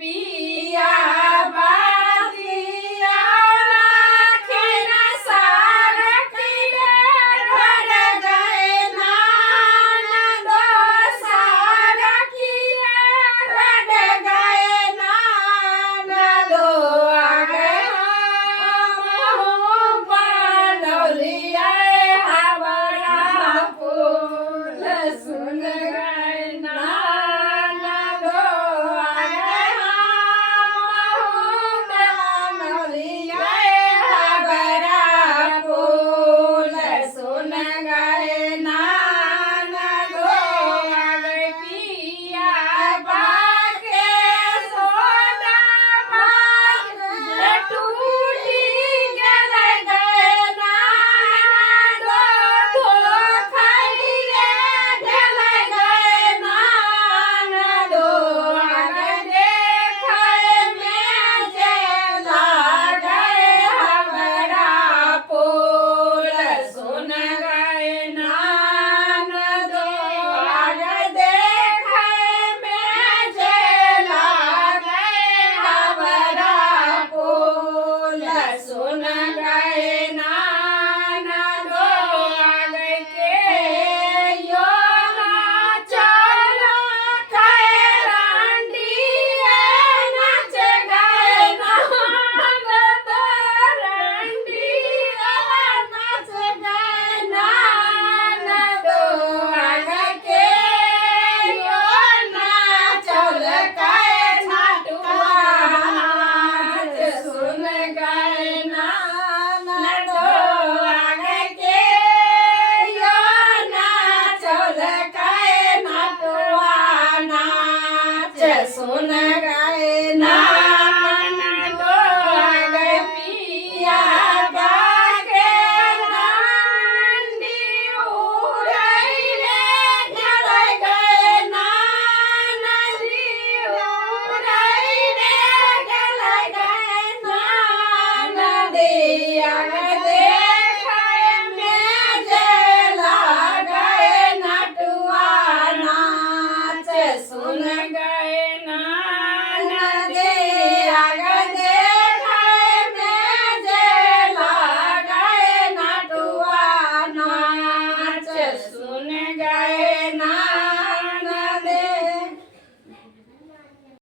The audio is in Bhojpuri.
पिया बातिया राखिन सारखिए रड़ गए नानदो सारखिए रड़ गए नानदो आ गए हम बनौलिया हमारा फूल सुन गए नानदो आ गए हम बनौलिया हमारा फूल सुन गए नानदो आ गए पिया बाके सोना मांग टूटी गए नानदो धोखाइए गए नानदो आ गए देखे में जेला गए हमारा फूल सुन गए नानदो आ गए देखे में जेला गए हमारा फूल सुन गए नानदो आ गए के यो चलो खैरांडिए नाच गए नानदो रंडिए नाच गए नानदो आ गए के यो नाचल गए छाटुआ नाच सुन गए नानदो आ गए के यो नाचल गए छाटुआ नाच सुन गए